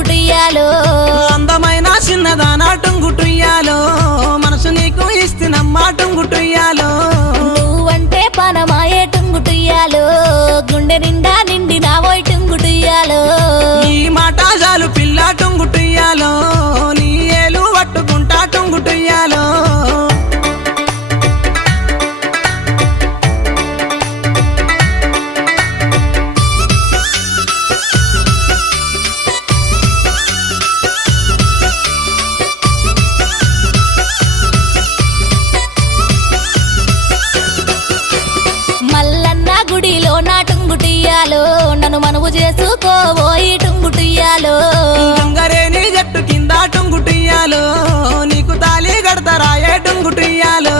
టుంగుటుయ్యాలో అందమైన చిన్నదానా టుంగుటుయ్యాలో మనసు నీకు ఇస్తున్నమ్మా టుంగుటుయ్యాలో నువ్వంటే పనమాయే టుంగుటుయ్యాలో గుండె నిండా నిండి నావోయ్ టుంగుటుయ్యాలో ఈ మాట చాలు పిల్ల టుంగుటుయ్యాలో నీ ఏలు పట్టుకుంటా టుంగుటుయ్యాలో మల్లన్న గుడిలో నా టుంగుటుయ్యాలో నన్ను మనవు చేసుకోబోయి టుంగుటుయ్యాలో గంగరేని జట్టు కింద టుంగుటుయ్యాలో నీకు తాళి కడతారాయే టుంగుటుయ్యాలో